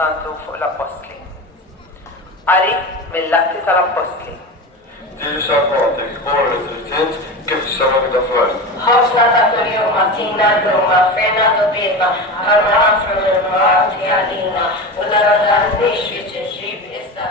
Santu fuq l-Apostli. Qari mill-Atti tal-Apostli. Ġili xarħotek, borra drittijiet kif xarħok da fl-art. ħosna ta' kuljum għatina l-lumma, fejna dobietna, għalma ħafru l-mawati għalina, u l-għadan biex ġib issa.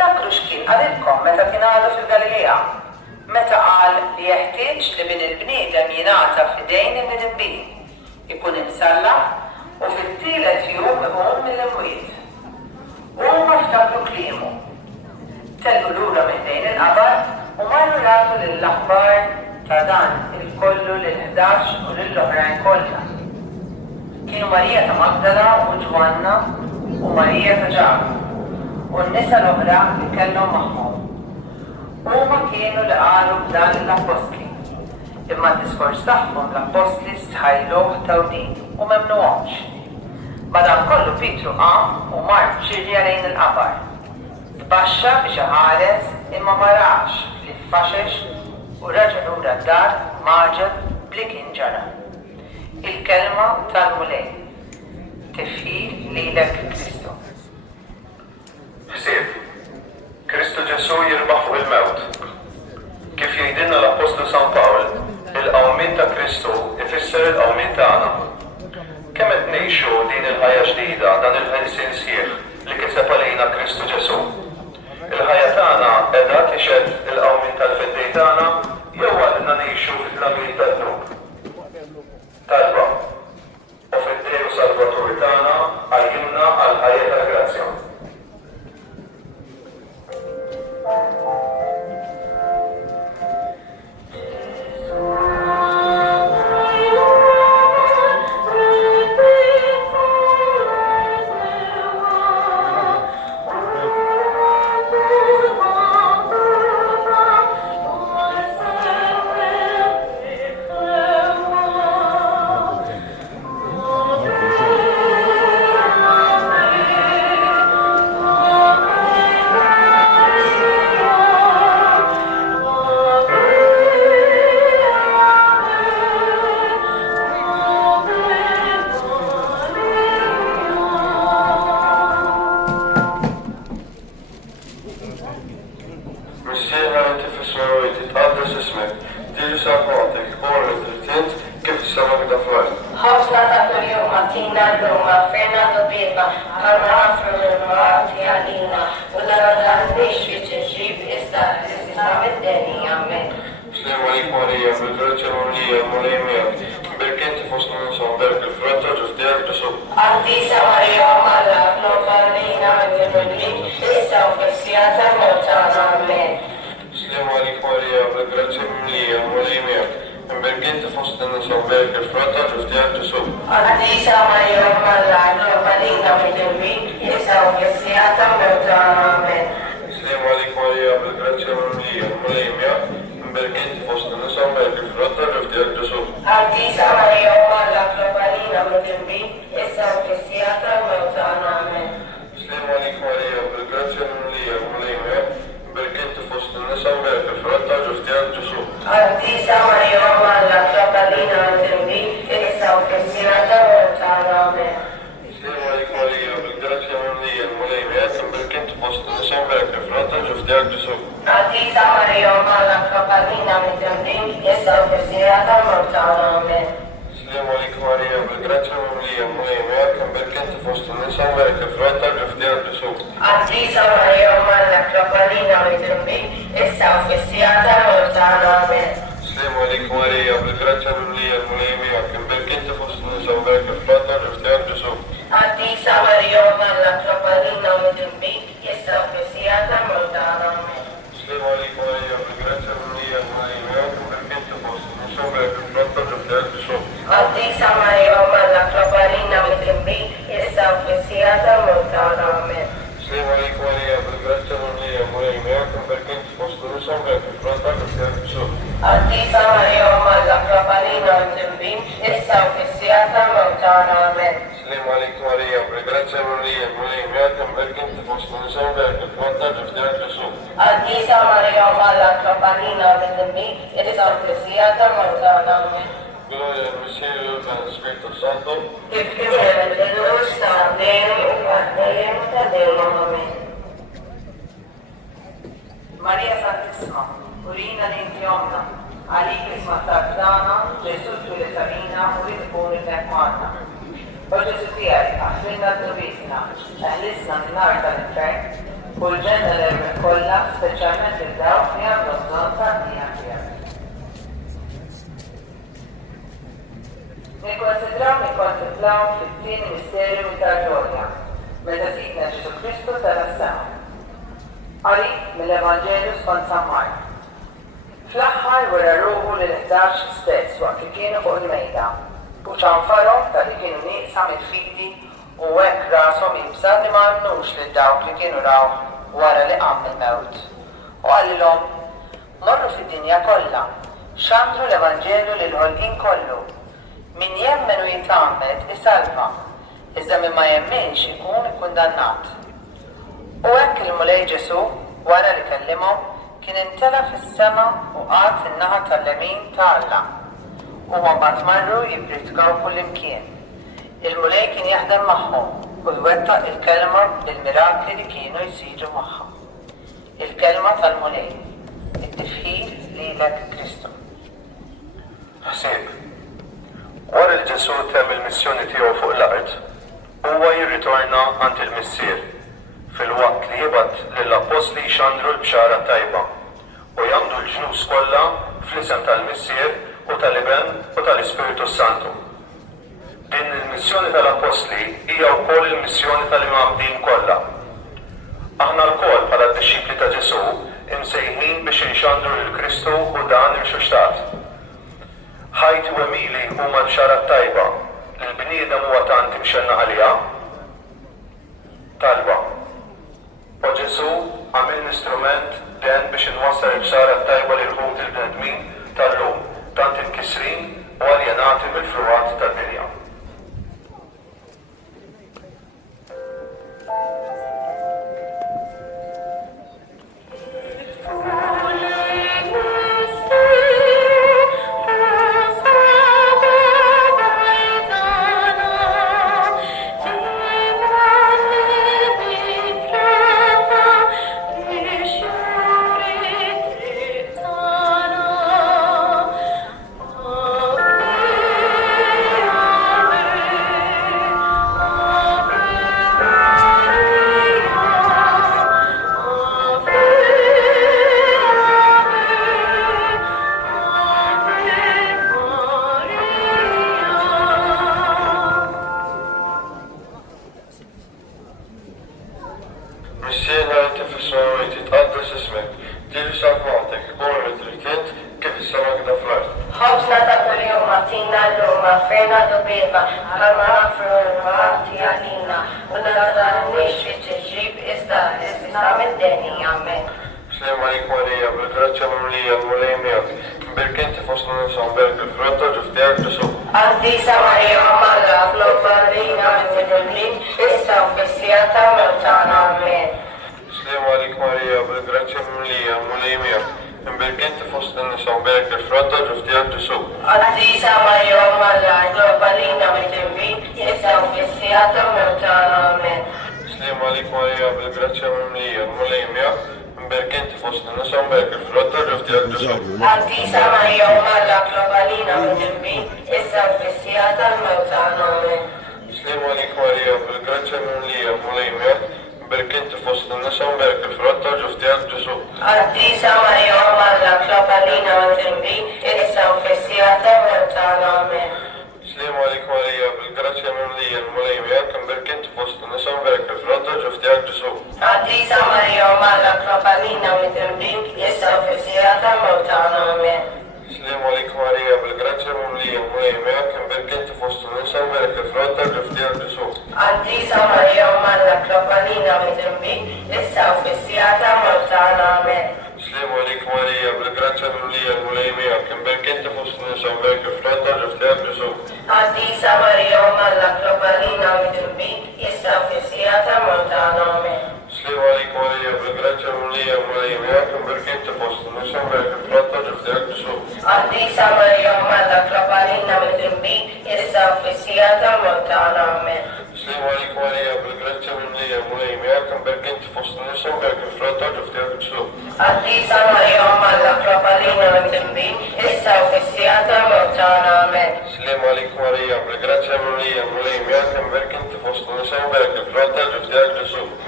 Ftakru x'kien qalilkom meta kien għadu fil-Galilea. Meta qal li jeħtieġ li min il-bniedem jingħata f'idejn il-midinbin, ikun imsallaħ u fit-tielet jum iqum mill-imwiet. Huma ftakru kliemu. Tellu lura minn bejn il-qabar u marru ragħtu lill-aħbar ta' dan il-kollu lil-11 u lill-oħrajn kollha. Kienu Marija ta' Magdala u Ġwanna u Marija ta' Ġabra u n-nisa l-oħra li kellhom magħhom. Huma kienu li qalu b'dan l-apostli, imma d-diskors tagħhom l-apostli stħajluh tawdin u memnuhomx. Madankollu Pietru qam u mar ġirja lejn il-qabar. Tbaxxa biex iħares imma ma rax li tfaxex u raġa' lura d-dar maġeb bli kien ġara. Il-kelma tal-mulej. Tifħil lilek Kristu. Ħsieb, Kristu Ġesu jirbaħ fuq il-mewt. Kif jgħidilna l-Apostlu San Pawl, il-qawmien ta' Kristu ifisser il-qawmien tagħna. Kemm qed ngħixu din il-ħajja ġdida, dan il-ħelsien sħiħ li kiseb għalina Kristu Ġesu. Il-ħajja tagħna qiegħda tixed il-qawmien tal-fiddej tagħna jew għadna ngħixu fil-lamin tad-drub. Talba u fid-dej u Salvaturi tagħna għajjimna għall-ħajja tal-grazzja. Maria Santissima, urina l-inti omna, għalik isma tabdana, Ġesu t-tulitamina u tkun il-nekmanna. O Ġesu tijaj, għafilna d-nubitna, eħlisna n-nar tal-infern, u l-ġenna l-ermi kollha, speċjalment il-dawk li għandu bżonn ta' ħnija tiegħek. Nikkonsidraw nikkontemplaw fit-tieni misterju tal-ġolja, meta sidna Ġesu Kristu sar-sema. Qari mill-Evanġelju skont San Mark. Fl-aħħar wara ruħu lil-11 stess waqt li kienu fuq il-mejda u ċanfarhom ta' li kienu nieqsa mill-fidi u hekk rashom jibsa li ma għamnux lil dawk li kienu raw wara li qam mill-mewt. U għallilhom morru fid-dinja kollha, xandru l-Evanġelju lil ħolqien kollu. Min jemmen u jitgħammed isalva, iżda min ma jemmenx ikun ikkundannat. U hekk il-mulej Ġesu wara li kellimhom kien intela fis-sema u qgħad fin-naħa tal-lemin ta' Alla. Huma mbagħad marru jippritkaw kullimkien. Il-mulej kien jaħdem magħhom u jwettaq il-kelma bil-mirakli li kienu jsiru magħha. Il-kelma tal-mulej, it-tifħil lilek Kristu. Ħsieb, wara li Ġesu temm il-missjoni tiegħu fuq l-art, huwa jirritorna għand il-missier fil-waqt li jibgħat lill-apostli jxandru l-bxara tajba u jagħmlu l-ġnus kollha fl-isem tal-missier u tal-Iben u tal-Ispiritu Santu. Din il-missjoni tal-apostli hija wkoll il-missjoni tal-imgħabbin kollha. Aħna lkoll bħala d-dixxipli ta' Ġesu imsejħin biex inxandru lil Kristu u dan il-xuxtat. Ħajti u Emili huma l-bxara tajba li l-bniedem huwa tant imxenna għaliha. Talba. U Ġesu għamil instrument den biex inwassal il-bxara tajba li l-ħut il-bnedmin tal-lum tant inkisrin u aljenati mill-fruwat tad-dinja.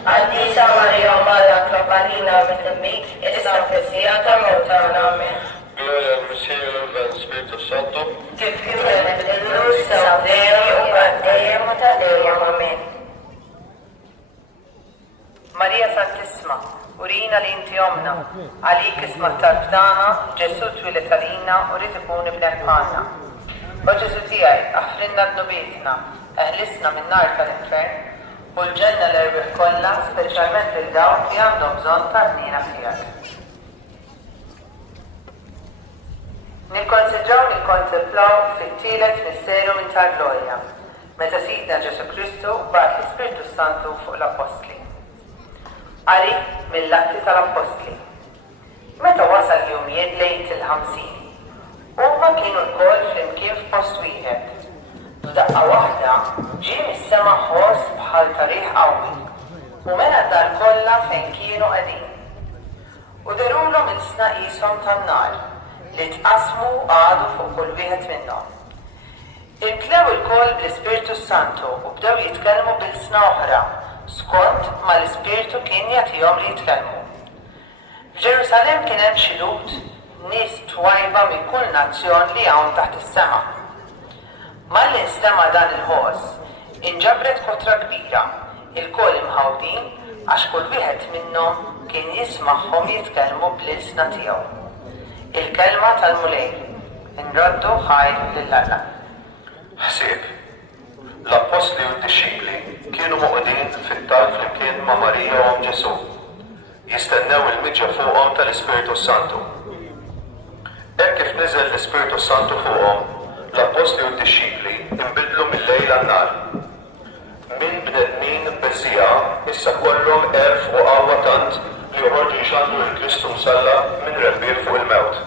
Addisa Maria, Mala, għalina bit-tibbi, issa fil-sija tal-mewtan. Amen. Gloria al Misero e al Spirito Santo. Kif kienet illum sa dejjem u għaddejjem u ta' dejjem. Amen. Marija Santissima, urina li inti omna, għalik isma tal-ftana, Ġesu twilet għalina u rrid ikun ibn-ħanna. O Ġesu tiegħi, aħfrinna d-nubietna, eħlisna minn nar tal-infern, u l-ġenna l-erbieħ kollha, speċjalment il-dawn li għandhom bżonn tal-ħnina tiegħek. Nikkonsidraw nikkontemplaw fit-tielet misteru minn tal-glorja, meta Sidna Ġesu Kristu bagħat l-Ispiritu Santu fuq l-Apostli. Qari mill-atti tal-Apostli. Meta wasal jumijiet lejt il-50, huma kienu l-koll flimkien f'post wieħed. F'daqqa waħda ġie mis-sema ħoss bħal tariħ qawwi u mela dar kollha fejn kienu qegħdin. U derulhom il-sna qishom tan-nar li tqasmu għadu fuq kull wieħed minnhom. Imtlew il-koll bl-Ispiritu Santu u bdew jitkellmu bil-sna oħra skont ma l-Ispiritu kien jagħtihom li jitkellmu. F'Ġerusalemm kien hemm xi lut nies twajba minn kull nazzjon li hawn taħt is-sema. Malli nstema' dan il-ħoss, inġabret kotra kbira, il-koll imħawdin għax kull wieħed minnhom kien jismagħhom jitkellmu bl-isna tiegħu. Il-kelma tal-mulej, inraddu ħajr lill-Alla. Ħsieb, l-Apostli u d-Dixxipli kienu moqdin fit-tal flimkien ma' Marija u Ġesu, jistennew il-miġġa fuqhom tal-Ispiritu Santu. Hekk kif niżel l-Ispiritu Santu fuqhom, l-Apostli u d-Dixxipli inbidlu mill-lejl għan-nar. Minn bnedmin beżija issa kollhom erf u qawwa tant li joħorġu jxandru l-Kristu msalla minn rebbieħ fuq il-mewt.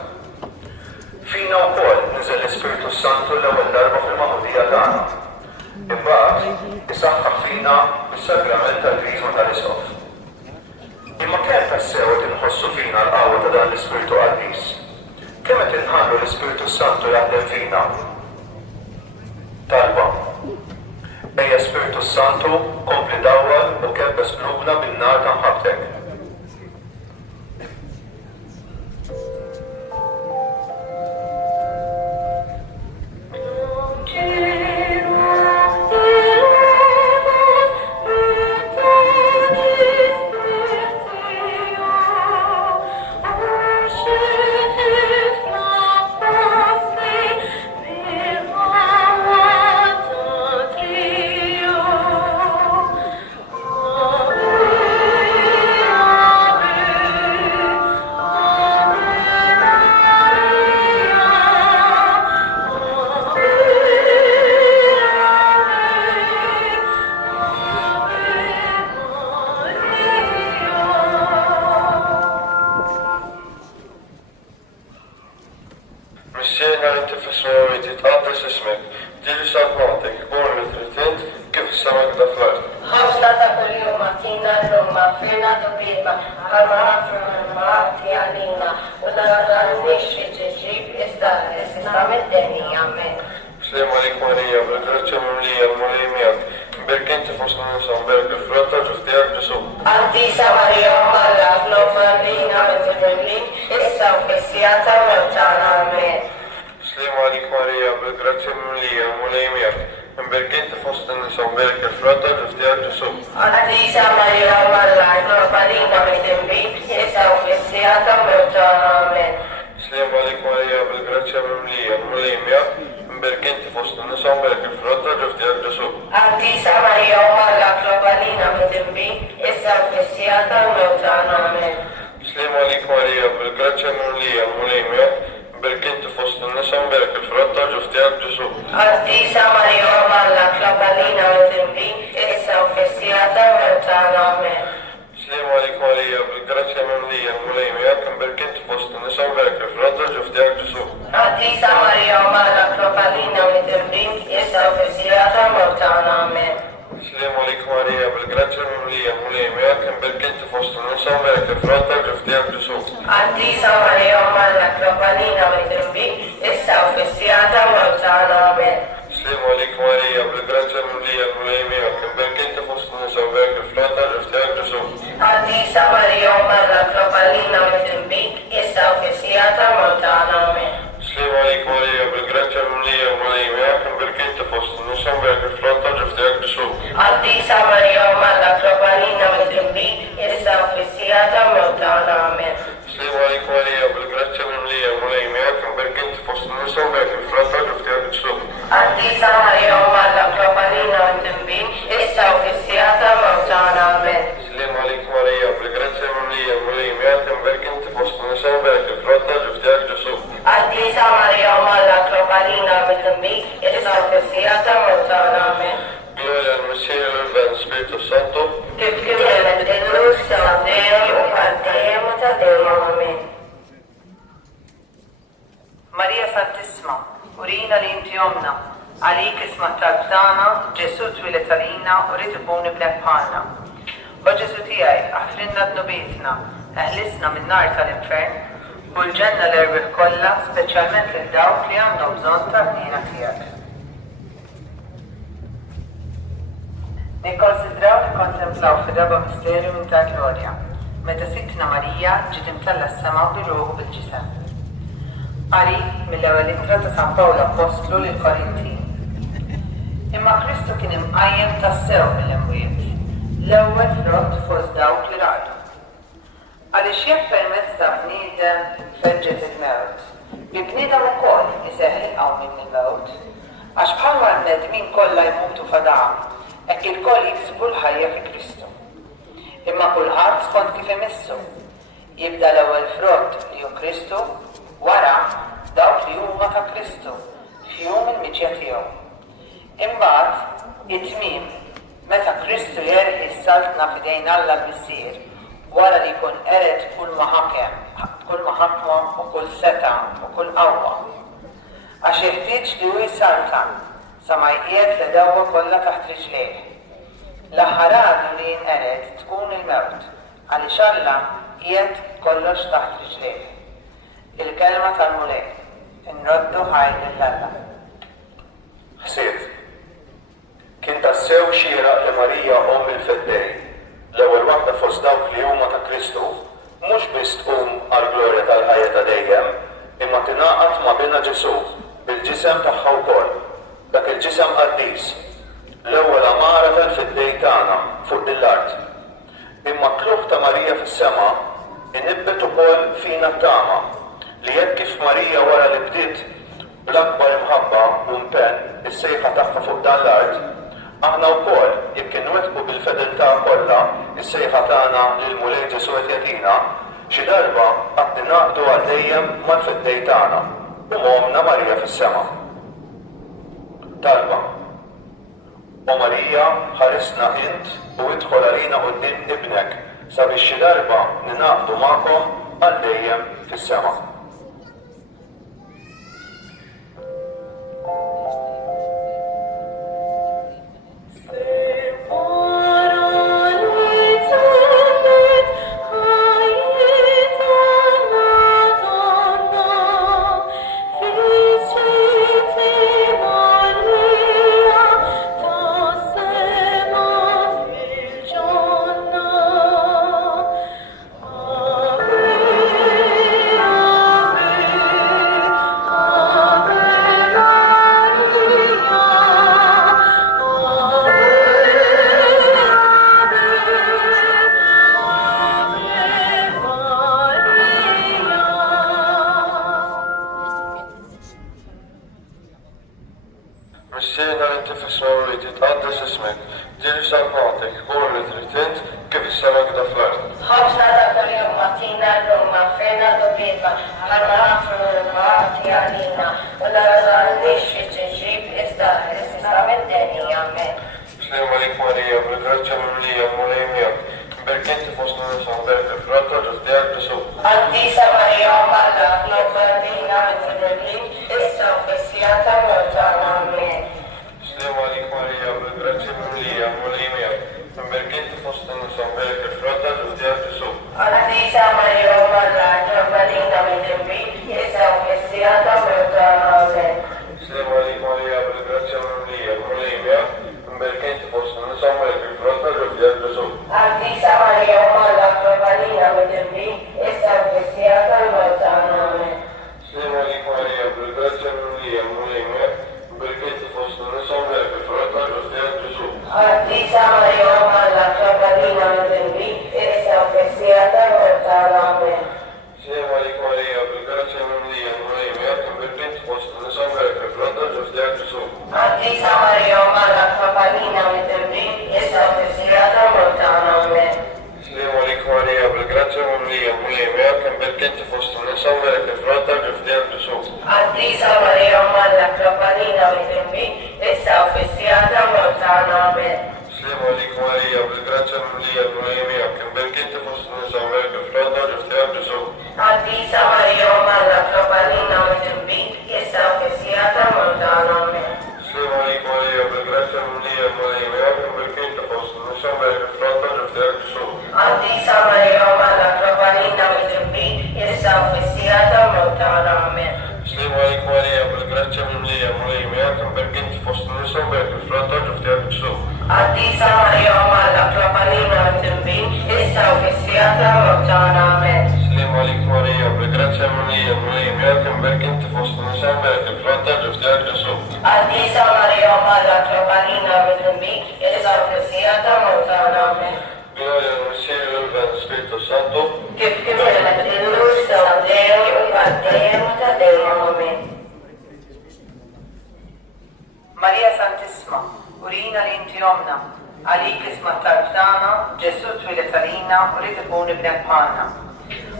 Fina wkoll niżel l-Ispiritu Santu l-ewwel darba fil-magħmudija tagħna. Imbagħad isaħħaħ fina bis-sagrament tal-Kriżma tal-Isqof. Imma kemm tassew qed inħossu fina l-qawwa ta' dan l-Ispiritu Qaddiż? Kemm qed inħallu l-Ispiritu Santu jaħdem fina? Talba. Ejja Spiritu Santu kompli dawwal u kebbes qlubna bin-nar ta' mħabbtek. Addisa Maria, Maria, Verkinte postane som verkar flotta luftiak Gesù. Altisa Maria, Malla, Clopalina, Mitumbi, Elisabeth, Amen. Gloria al Messia, al Spirito Santo. Tutto il russo, Deo, Deo, Amen. Maria Santissima, urina li inti omna, għalik isma tal-btana, Ġesu twilet għalina u rrid ikun iblek bħalna. O Ġesu tiegħi, aħfrinna d-nubietna, eħlisna minn nar tal-infern, u l-ġenna l-erbih kollha, speċjalment lil dawk li għandhom bżonn tal-ħnina tiegħek. Nikkonsidraw li kontemplaw fir-raba' misterju minn tal-glorja, meta Sittna Marija ġiet imtella s-sema bir-ruħu bil-ġisem. Qari mill-ewwel ittra ta' San Pawlu Apostlu lil Korinti. Imma Kristu kien imqajjem tas-sew mill-imwiet, l-ewwel frott fost dawk li raqdu. Għaliex jekk permezz ta' bniedem feġġet il-mewt, bi bniedem ukoll iseħħilqgħu minn il-mewt, għax bħalma l-nedmin kollha jmutu fadam, hekk il-koll jiksbu l-ħajja fi Kristu. Imma kulħadd skont kif imissu. Jibda l-ewwel frott li hu Kristu, wara dawk li huma ta' Kristu f'jum il-miġja tiegħu. Imbagħad it-tmiem meta Kristu jerħi s-saltna f'idejn Alla l-Missier wara li jkun ered kull ma ħakma u kull seta u kull qawwa. Għax jeħtieġ li hu jsaltan sa ma jqiegħed l-dewwa kollha taħt rijlejh. L-aħħar għadu li jinqered tkun il-mewt għaliex Alla qiegħed kollox taħt rijlejh. Il-kelma tal-mulej, inroddu ħajl l-Alla. Ħsiet, kien tassew xieraq li Marija Omm il-Feddej, l-ewwel waħda fost dawk li huma ta' Kristu, mhux biss tqum għall-glorja tal-ħajja ta' dejjem, imma tingħaqad ma' bilna Ġesu bil-ġisem tagħha wkoll, dak il-ġisem qaddis, l-ewwel amara tal-Feddej tagħna fuq din l-art. Imma tluħ ta' Marija fis-sema innibbet ukoll fina t-tama li jekk kif Marija wara li bdiet bl-akbar imħabba u mpenn is-sejħa tagħha fuq dan l-art, aħna wkoll jekk inwettqu bil-fedeltà kollha is-sejħa tagħna lil Mulej Ġesu qed jagħtina, xi darba qatt ningħaqdu għal dejjem mal-Feddej tagħna u Ommna Marija fis-sema. Talba. U Marija ħaresna int u idħol għalina quddiem ibnek sabiex xi darba ningħaqdu magħkom għal dejjem fis-sema. Missejna li tifismaw li titqaddes ismek, ġili salvatek, kur li tritint kif is-samak da fl-art. Ħobsna ta' kuljum mattina l-lum, għafrina d-dobieta, ħarna ħafru l-mati għalina, u l-razal nixi ċiġib iżda mid-deni, amen. Slim għalik Marija, bil-graċċa l-ulija, mulejmija, berkinti fosna nisan berk il-frotta ġuzdijak Ġesu. Altisa Maria, Malla, Clopalina, Mitumbi, issa u fissijata mota, amen. Slim għalik Marija, bil-graċċa l-ulija, mulejmija, berkinti fosna nisan berk il-frotta ġuzdijak Ġesu. Altisa Maria, Malla, Clopalina, Mitumbi, issa u fissijata mota, amen. Slim għalik Marija, bil-graċċa l-ulija, mulejmija, berkinti fosna nisan berk il-frotta ġuzdijak Ġesu. Altisa Maria, Malla, Clopalina, Mitumbi, issa u fissijata inti fost in-nisa u mbarak il-frott tal-ġufdija Ġesu. Għaddisa Marija Malla Klapanina mit-timbi, issa u fissijata mortana amen. Slima lik Marija, bil-grazzja mimlija l-mulejmija, kim berk inti fost in-nisa u mbarak il-frott tal-ġufdija Ġesu. Għaddisa Marija Malla Klapanina mit-timbi, issa u fissijata mortana amen. Slima lik Marija, bil-grazzja mimlija l-mulejmija, kim berk inti fost in-nisa u mbarak il-frott tal-ġufdija Ġesu. Għaddisa Marija Malla Klapanina mit-timbi, issa u fissijata mortana amen. Slima lik Marija, bil-grazzja mimlija l-mulejmija, kim berk inti fost in-nisa u mbarak il-frott tal-ġufdija Ġesu. Għaddisa Marija Malla Klapanina mit-timbi, issa u fissijata mortana amen. Slima lik Marija, bil-grazzja mimlija l-mulejmija, kim berk inti fost in-nisa u mbarak il-frott tal-ġufdija Ġesu. Għaddisa Marija Malla Klapanina mit-timbi, issa u fissijata mortana amen. Gloria al Messiero e al Spirito Santo. Kif kienet il-lur sa' dejjem u għaddejjem ta' dejjem amen. Marija Santissima, urina li inti omna, għalik isma tal-btana, Ġesu twilet għalina u rrid ikun ibnek bħalna.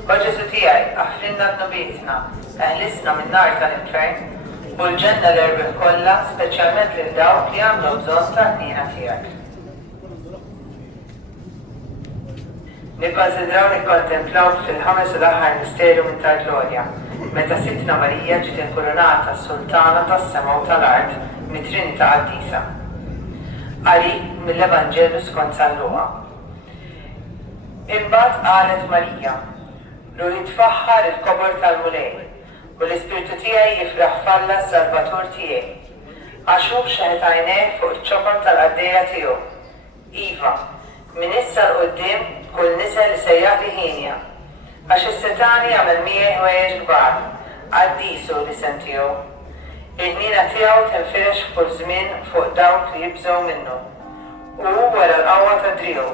O Ġesu tiegħi, aħfrinna d-nubietna, eħlisna minn nar tal-infern, u l-ġenna l-erbih kollha, speċjalment lil dawk li għandhom bżonn tal-ħnina tiegħek. Nibbażidraw nikkontemplaw fil-ħames u l-aħħar misterju minn tal-glorja, meta Sittna Marija ġiet inkurunata sultana tas-sema u tal-art mit-Trinità Qaddisa. Qari mill-Evanġelu skont San Luqa. Imbagħad qalet Marija, ruħi tfaħħar il-kobor tal-mulej u l-Ispirtu tiegħi jifraħ falla s-Salvatur tiegħi. Għax hu xeħet għajnejh fuq iċ-ċokol tal-qaddejja tiegħu. Iva, min issa l-qudiem kull nisa li sejjaħ li ħinja, għax is-Setani għamel miegħi ħwejjeġ kbar, Qaddisu li sentiju. Il-ħnina tiegħu tinfirex f'kull żmien fuq dawk li jibżgħu minnu. U wara l-qawwa ta' driegħu,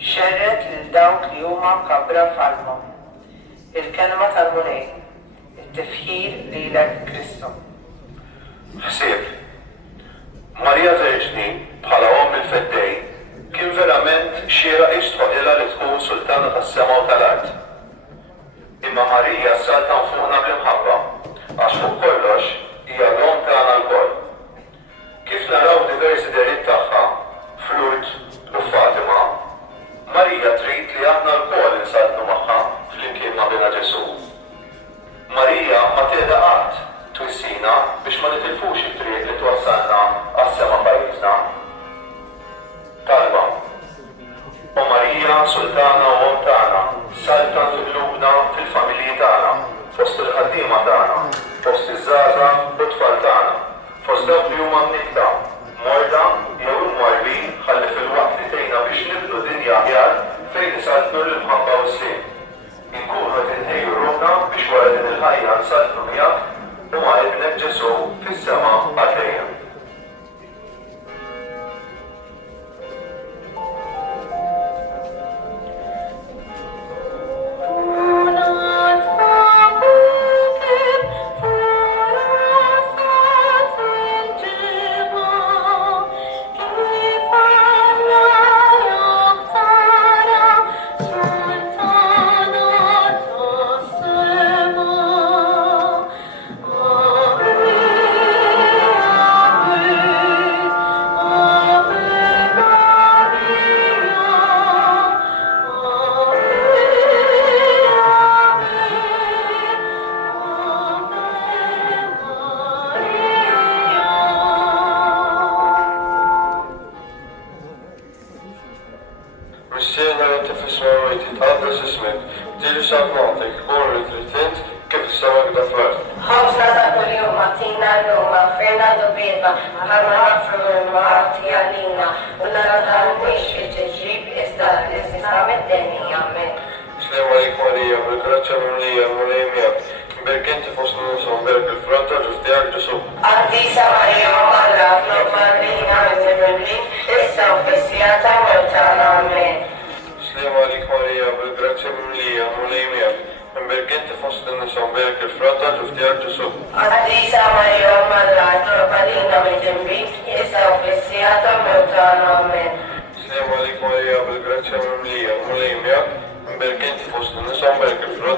xerret lil dawk li huma mkabbra f'qalbhom. Il-kelma tal-mulej, it-tifħir lilek Kristu. Ħsieb, Marija Verġni bħala Omm il-Feddej kien verament xieraq jistħoq ilha li tkun sultana tas-sema u tal-art. Imma Marija saltan fuqna bl-imħabba, għax fuq kollox hija l-Omm tagħna l-koll. Kif naraw diversi deriet tagħha f'Lourdes u Fatima, Marija trid li aħna l-koll insaltnu magħha flimkien ma' bina Ġesu. Marija ma teda qatt twissina biex ma nitilfux it-triq li twassalna għas-sema pajjiżna. Talba. U Marija sultana u Omm tagħna, saltan fil-qlubna fil-familji tagħna, fost il-ħaddiema tagħna, fost iż-żgħażagħ u t-tfal tagħna, fost dawk li huma mnitta, morda jew imwarbin ħalli fil-waqt li tgħinna biex nibdu dinja aħjar fejn isaltnu l-imħabba u s-siem. Inkunu qed inħejju ruħna biex wara din il-ħajja nsaltnu miegħek u ma' ibnek Ġesu fis-sema għal dejjem.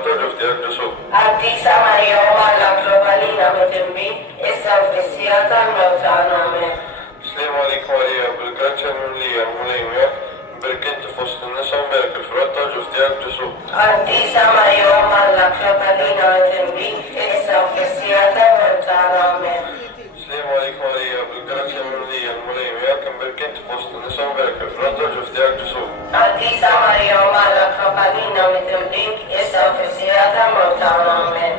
Grazie a ġustijak Ġesu. Għaddisa Marija u Alla globalina mit-timbi, issa u fissija tal-mewtana amen. Slima lik Marija, bil-grazzja mimlija, mulejmija, berkinti fost in-nisa u mbarak il-frott tal-ġustijak Ġesu. Għaddisa Marija u Alla globalina mit-timbi, issa u fissija tal-mewtana amen. Slima lik Marija, bil-grazzja mimlija, mulejmija, berkinti fost in-nisa u mbarak il-frott tal-ġustijak Ġesu. Għaddisa Marija u Alla globalina mit-timbi, issa u fissija tal-mewtana amen.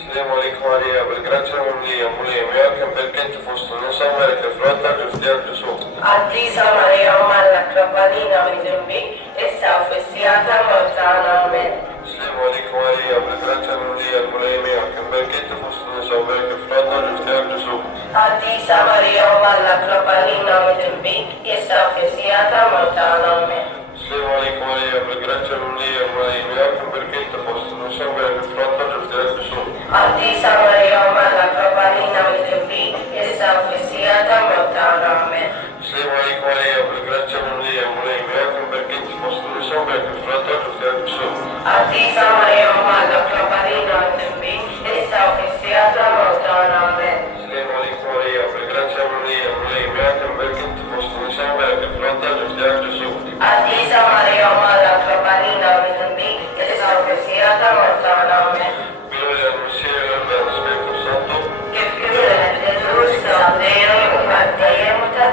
Slima lik Marija, bil-grazzja mimlija, mulejmija, berkinti fost in-nisa u mbarak il-frott tal-ġustijak Ġesu. Għaddisa Marija u Alla globalina mit-timbi, issa u fissija tal-mewtana amen. Slima lik Marija, bil-grazzja mimlija, mulejmija, berkinti fost in-nisa u mbarak il-frott tal-ġustijak Ġesu. Għaddisa Marija u Alla globalina mit-timbi, issa u fissija tal-mewtana amen. Slima lik Marija, bil-grazzja mimlija, mulejmija, berkinti fost in-nisa u mbarak il-frott tal-ġustijak Ġesu. Għaddisa Marija u Alla globalina mit-timbi, issa u fissija tal-mewtana amen. Slima lik Marija, bil-grazzja mimlija, mulejmija, berkinti fost in-nisa u mbarak il-frott tal-ġustijak Ġesu. Għaddisa Marija u Alla globalina mit-timbi, issa u fissija tal-mewtana amen. Slima lik Marija, bil-grazzja mimlija, mulejmija, berkinti fost in-nisa u mbarak il-frott tal-ġustijak Ġesu. Għaddisa Marija u Alla globalina mit-timbi, issa u fissija tal-mewtana amen. Gloria al Messia e al Spirito Santo. Kif kibret il-rus tal-dejjem u għaddejjem u ta'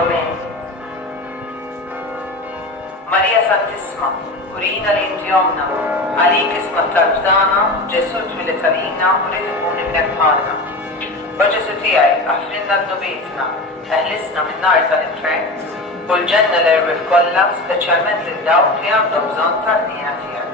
amen. Marija Santissima, urina li inti omna, għalik isma tal-btana, Ġesu twilet għalina u rizqun ibnek bħalna. O Ġesu tijaj, għafrinna d-nubietna, eħlisna minn nar tal-infern, u l-ġenna l-erwif kolla, speċjalment l-dawk li għandhom bżonn tal-dina tijak.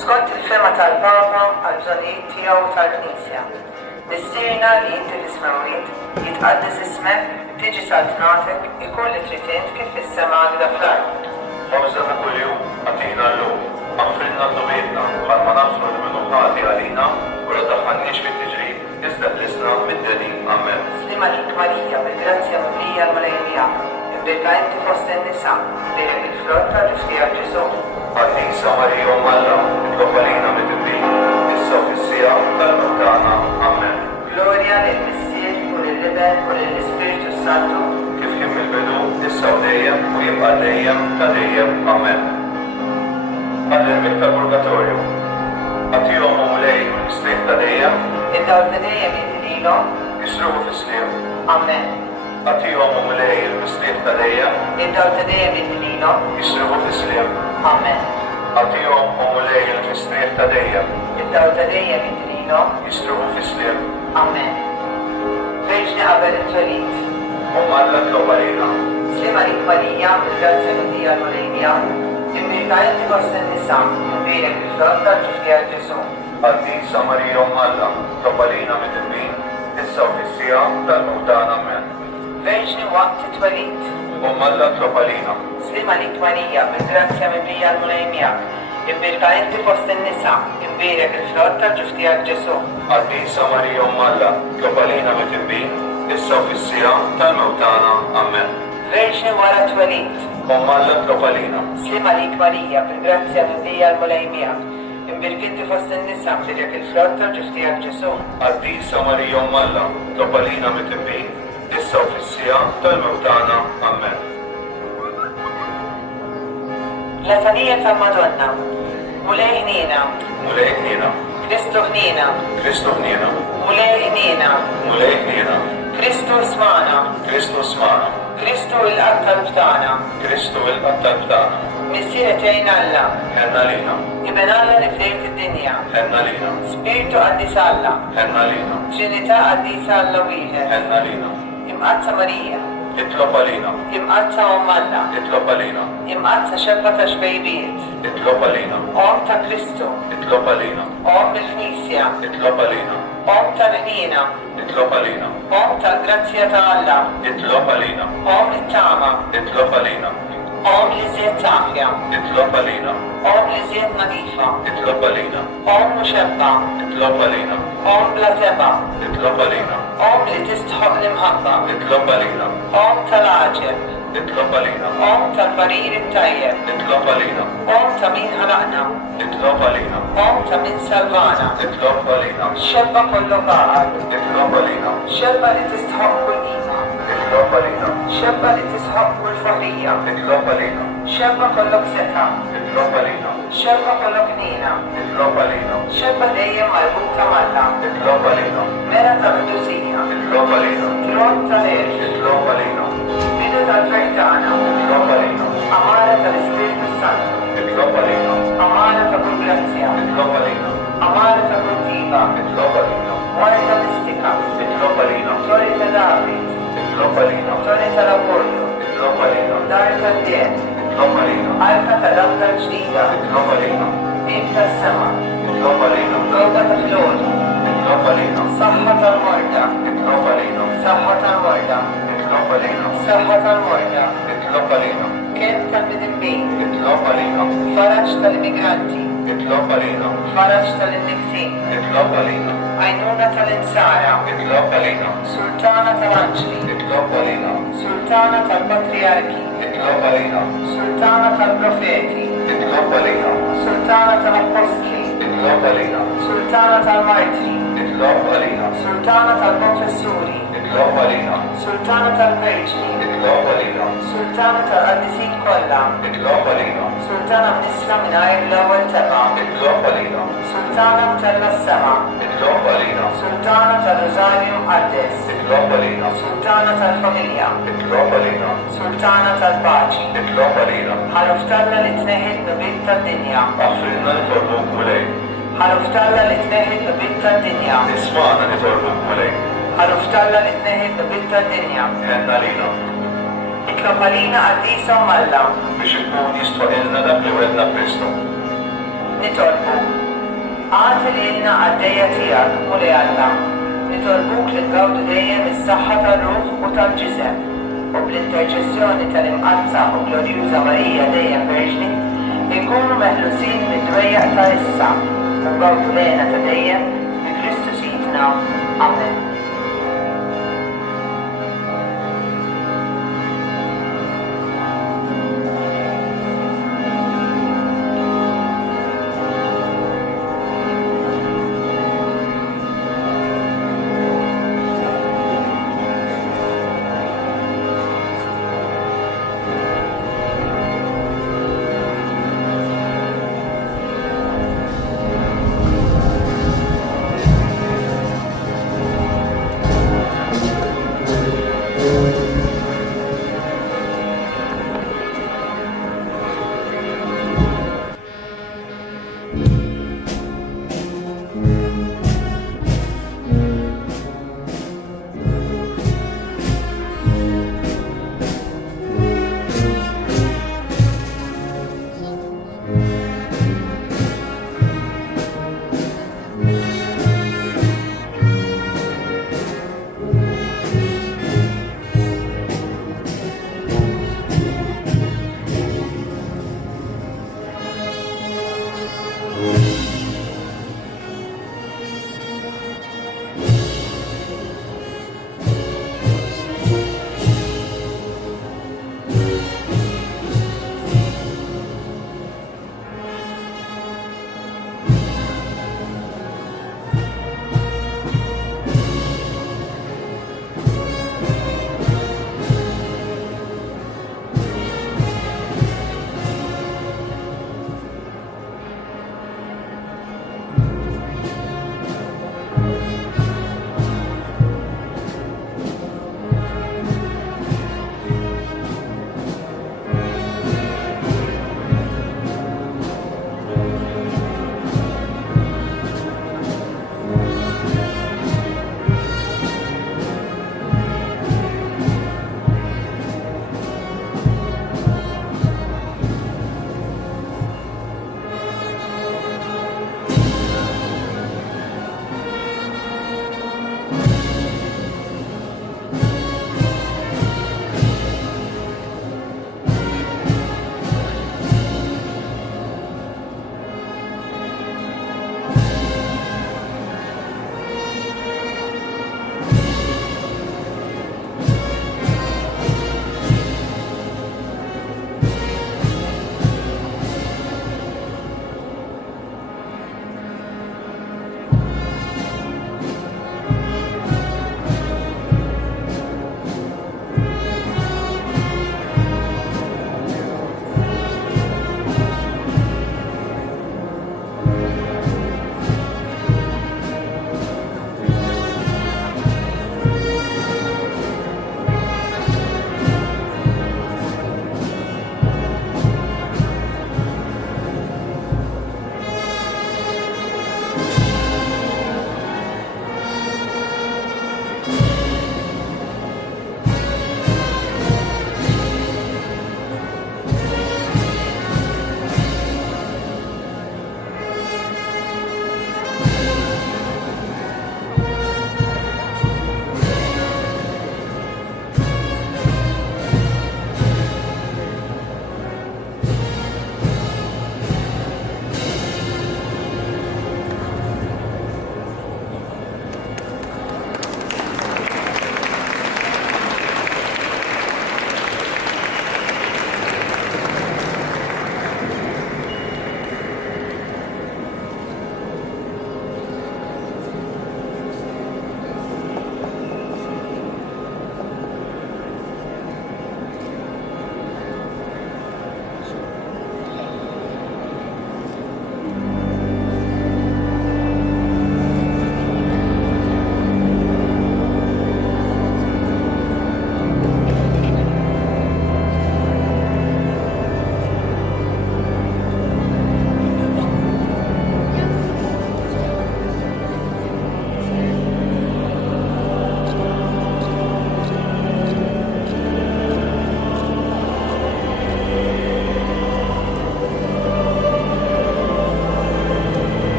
Skont il-fema tal-Papa għal-bżonijiet tiegħu tal-Knisja. Nistirna li inti l-ismewit, jitqaddis ismek, tiġi saltnatek, ikun li tritint kif fis-sema għadha fl-ard. Għamżana kull-jum, għatina l-lum, għafrinna d-dubietna, bħal ma nafsu l-minu ħati għalina, u raddaħħannix fit-tiġrib, iżda l-isna mid-deni, amen. Slima lik Marija, bil-grazzja mimlija l-malajnija, imbirka inti fost in-nisa, birek il-frott tal-ġustijak Ġesu. Għaddisa Marija u Alla, globalina mit-timbi, issa u fissija tal-mewtana, amen. Gloria lill-Missier u lill-Iben u lill-Ispiritu Santu, Kif kien mill-bidu, issa u dejjem u jibqa' dejjem ta' dejjem, amen. Għall-irmiq tal-purgatorju, għatihom u mulej mill-istrieħ ta' dejjem, id-dawl ta' dejjem jidililhom, jisruħu fis-sliem. amen. Għatihom u mulej mill-istrieħ ta' dejjem, Id-dawl ta' dejjem jidililhom, jisruħu fis-sliem. amen. Għatihom u mulej mill-istrieħ ta' dejjem, Id-dawl ta' dejjem jidililhom, jisruħu fis-sliem. amen. Verġni qabel it-twelid, Alla globalina, slima lik Marija, bil-grazzja mimlija l-malajnija, imbirka inti fost in-nisa, imbirek il-frott tal-ġustijak Ġesu. għaddisa Marija u Alla, globalina mit-timbi, issa u fissija tal-mewtana, amen. Verġni waqt it-twelid, Alla globalina, slima lik Marija, bil-grazzja mimlija l-malajnija, imbirka inti fost in-nisa, imbirek il-frott tal-ġuf tiegħek Ġesu. Qaddisa Marija Umm Alla, tlopalina mit-imbin, issa u fis-sira tal-mewtana. Amen. Verġni wara twelid, Umm Alla tlopalina. slima lik Marija, bil-grazzja minn l-mulejmija, imbirk inti fost in-nisa, imbirek il-frott tal-ġuf tiegħek Ġesu. Qaddisa Marija Umm Alla, tlopalina mit-imbin, issa u fis-sira tal-mewtana. Amen. Latanija tal-Madonna, mulej ħnina, Mulej ħnina, Kristu ħnina, Kristu ħnina, mulej ħnina, mulej ħnina, Kristu smana, Kristu smana, Kristu il-qattal btana, Kristu il-qattal btana. missiret jgħin Alla, Ħenna lina, Iben Alla li bdejt id-dinja, ħenna lina, Spiritu qaddis Alla, ħenna lina, Trinità qaddisa Alla wieħed, ħenna lina. imqazza Marija, Itloba lina, imqazza Umm Alla, itloba lina, imqazza xebba ta' xbejbiet, itloba lina, Om ta' Kristu, itloba lina, Om il-Knisja, itloba lina, Om tal-ħnina, itloba lina, Om tal-grazzja ta' Alla, itloba lina, Om it-tama, itloba lina, Om li żied tafja, itloba lina, Om li żied nadifa, itloba lina, Om muxebba, itloba lina, Om bla teba, itloba lina, Om li tistħoq l-imħabba, itloba lina, Om tal-aġeb, itloba lina, Om tal-parir it-tajjeb, itloba lina, Om ta' min ħalaqna, itloba lina, Om ta' min salvana, itloba lina, xebba kollu baqar, itloba lina, xebba li tistħoq kull qima, itloba lina, xebba li tisħoq kull faħrija, itloba lina, xebba kollok seta, itloba lina, xebba kollok nina, itloba lina, xebba dejjem marbuta malla, itloba lina, mera tal-qdusija, itloba lina, tron tal-irġ, itloba lina, bidu tal-fertana, itloba lina, amara tal-Ispiritu Santu, itloba lina, amara ta' kull grazzja, itloba lina, amara ta' kull tiba, itloba lina, warta mistika, itloba lina, tori ta' David, itloba lina, tori tal-Apollo, itloba lina, dar tal-Dien, itloba lina, arka tal-Abda l-ġdida, itloba lina, bib tas-sema, itloba lina, għoda ta' flori, itloba lina, saħħa tal-morda, itloba lina, saħħa tal-morda, itloba lina, saħħa tal-morda, itloba lina, kien tal-midimbin, itloba lina, faraġ tal-immigranti, itloba lina, faraġ tal-inniftin, itloba lina, għajnuna tal-insara, itloba lina, sultana tal-anġli, itloba lina, sultana tal-patriarki, itloba lina, sultana tal-profeti, itloba lina, sultana tal-apostli, itloba lina, sultana tal-martri, itloba lina, sultana tal-konfessuri, itloba lina, sultana tal-verġni, itloba lina, sultana tal-qaddisin kollha, itloba lina, sultana mnisla mingħajr l-ewwel teba', itloba lina, sultana mtella s-sema, itloba lina, sultana tal-Rożarju Mqaddes, itloba lina, sultana tal-familja, itloba lina, sultana tal-paċi, itloba lina, ħaluftalla li tneħħid nubiet tad-dinja, aħfirna nitolbuk mulej, ħaluftalla li tneħħid nubiet tad-dinja, isma'na nitolbuk mulej, ħaluftalla li tneħħid nubiet tad-dinja, ħenna lina, itlob għalina qaddisa u Malla, biex ikun jistwaqilna dak li wedna Kristu. nitolbu. Għati li ilna għaddejja tiegħek u li Alla, nitolbuk li tgawdu dejjem is-saħħa tal-ruħ u tal-ġisem, u bl-interċessjoni tal-imqazza u glorjuża Marija dejjem Verġni, ikunu meħlusin mid-dwejjaq ta' issa, u gawdu lejna ta' dejjem bi Kristu Sidna. Amen.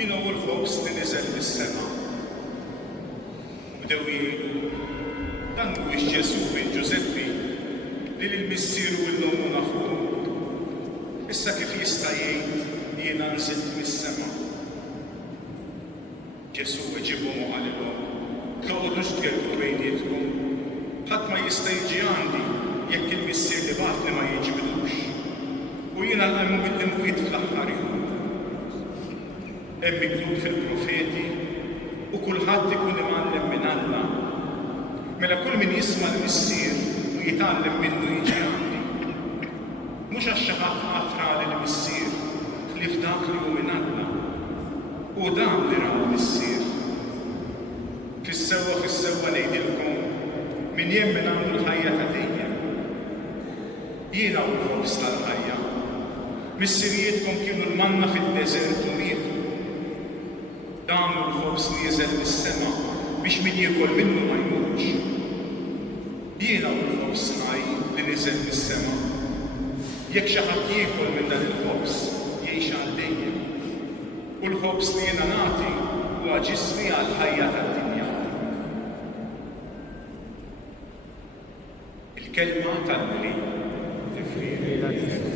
Jien hu l-ħobs li niżel mis-sema. Bdew jgħidu dan mhuwiex Ġesu bin Ġuseppi li l-missieru l-nomu nafuh. Issa kif jista' jgħid jiena nżilt mis-sema. Ġesu iġibhom u qalilhom toqgħodux tkellmu bejnietkom. Ħadd ma jista' jiġi għandi jekk il-missier li bagħtni ma jiġbidux. U jiena nqalmu mill-imwiet fl-aħħar jum. Hemm miktub fil-profeti u kulħadd ikun imgħallem minn Alla. Mela kull min jisma' l-missier u jitgħallem minnu jiġi għandi. Mhux għax xi ħadd qatra lill-missier li f'dak li hu minn Alla. U dan li raw missier. Fis-sewwa ngħidilkom min jemmen għandu l-ħajja ta' dejjem. Jiena hu l-ħobs tal-ħajja. Missirietkom kienu l-manna fid-deżert u mietu. Dan hu l-ħobs li jiżel mis-sema biex min jiekol minnu ma jmutx. Jiena hu l-ħobs ħaj li niżel mis-sema. Jekk xi ħadd jiekol minn dan il-ħobs jgħix għal dejjem. U l-ħobs li jiena nagħti huwa ġismi għall-ħajja tad-dinja. Il-kelma tal-mili tifrieri.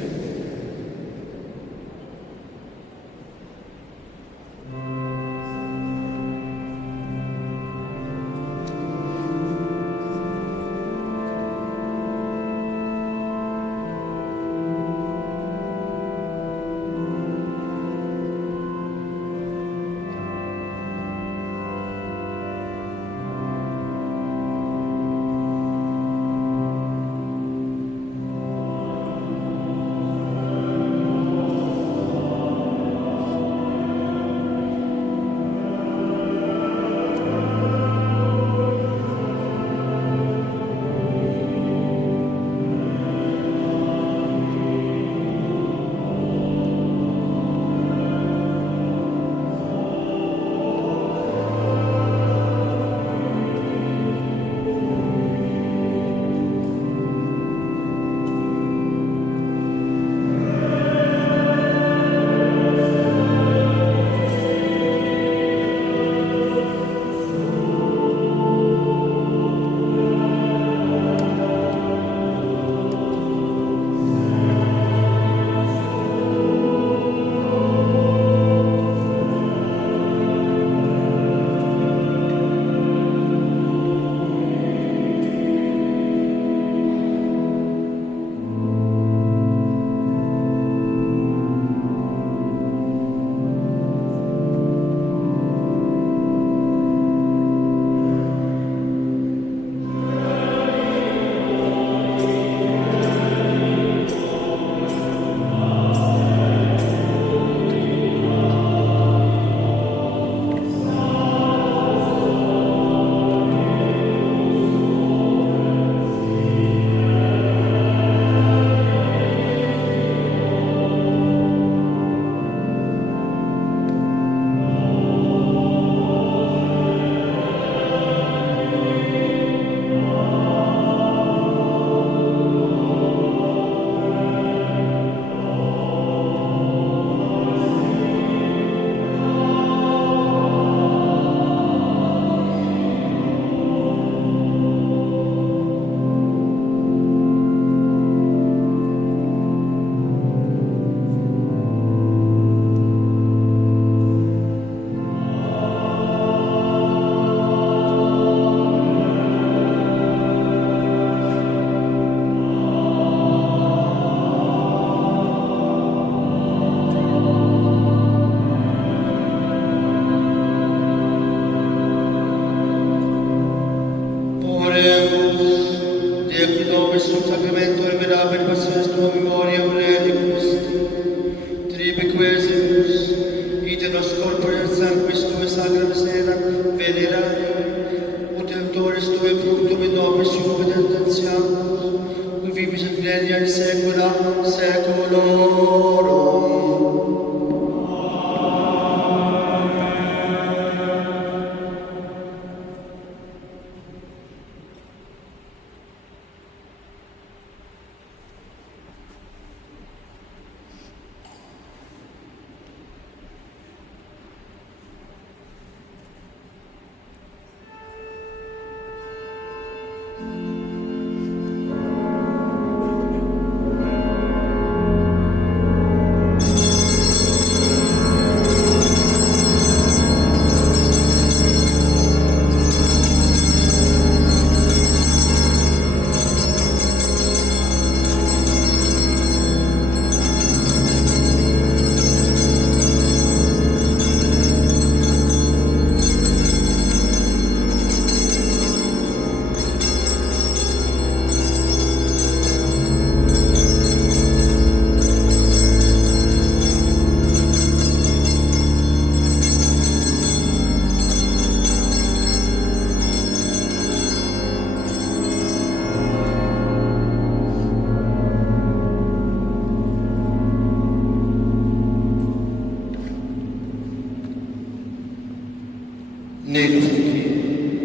nejdu flimkien.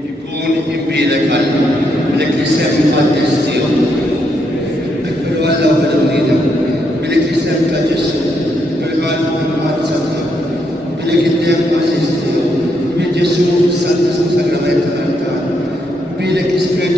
Ikun imbilek Alla, bilek li sem muqaddes tiegħu. Ekberu Alla u fil-bniedem, bilek li sem ta' Ġesu, bil-qalb il-muqadsa tiegħu, bilek id-dem għażiż tiegħu, bil Ġesu fis-Santi Sakrament tal-Altar, bilek l-Ispiritu